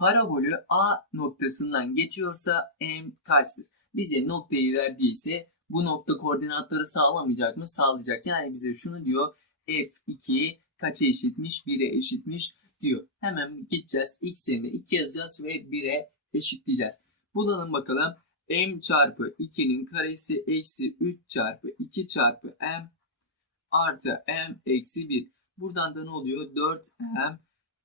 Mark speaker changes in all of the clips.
Speaker 1: Parabolü A noktasından geçiyorsa m kaçtır? Bize noktayı verdiyse bu nokta koordinatları sağlamayacak mı? Sağlayacak. Yani bize şunu diyor f2 kaça eşitmiş? 1'e eşitmiş diyor. Hemen gideceğiz. X yerine 2 yazacağız ve 1'e eşitleyeceğiz. Bulalım bakalım. m çarpı 2'nin karesi eksi 3 çarpı 2 çarpı m artı m eksi 1. Buradan da ne oluyor? 4m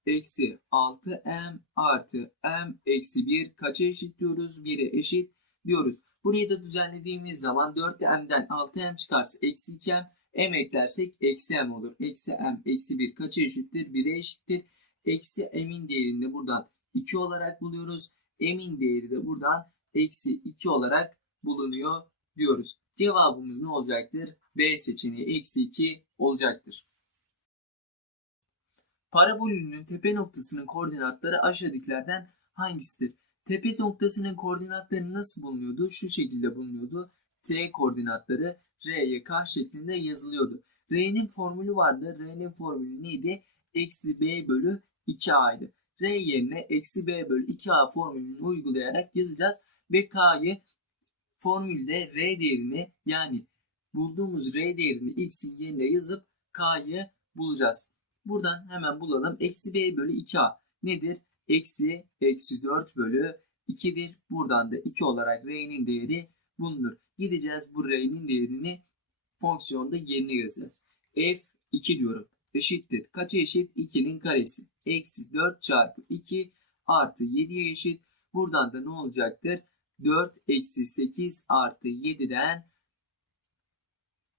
Speaker 1: eksi 6m artı m eksi 1 kaça eşit diyoruz? 1'e eşit diyoruz. Burayı da düzenlediğimiz zaman 4m'den 6m çıkarsa eksi 2m m eklersek eksi m olur. Eksi m eksi 1 kaça eşittir? 1'e eşittir. Eksi m'in değerini buradan 2 olarak buluyoruz. M'in değeri de buradan eksi 2 olarak bulunuyor diyoruz. Cevabımız ne olacaktır? B seçeneği eksi 2 olacaktır. Parabolünün tepe noktasının koordinatları aşağıdakilerden hangisidir? Tepe noktasının koordinatları nasıl bulunuyordu? Şu şekilde bulunuyordu. T koordinatları R'ye K şeklinde yazılıyordu. R'nin formülü vardı. R'nin formülü neydi? Eksi B bölü 2A'ydı. R yerine eksi B bölü 2A formülünü uygulayarak yazacağız. Ve K'yı formülde R değerini yani bulduğumuz R değerini X'in yerine yazıp K'yı bulacağız. Buradan hemen bulalım. Eksi B bölü 2A nedir? Eksi eksi 4 bölü 2'dir. Buradan da 2 olarak R'nin değeri bulunur. Gideceğiz bu R'nin değerini fonksiyonda yerine yazacağız. F 2 diyorum. Eşittir. Kaça eşit? 2'nin karesi. Eksi 4 çarpı 2 artı 7'ye eşit. Buradan da ne olacaktır? 4 eksi 8 artı 7'den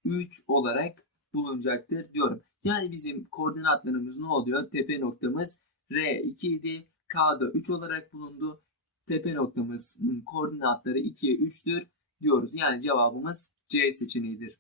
Speaker 1: 3 olarak bulunacaktır diyorum. Yani bizim koordinatlarımız ne oluyor? Tepe noktamız R2 idi. K'da 3 olarak bulundu. Tepe noktamızın koordinatları 2'ye 3'tür diyoruz. Yani cevabımız C seçeneğidir.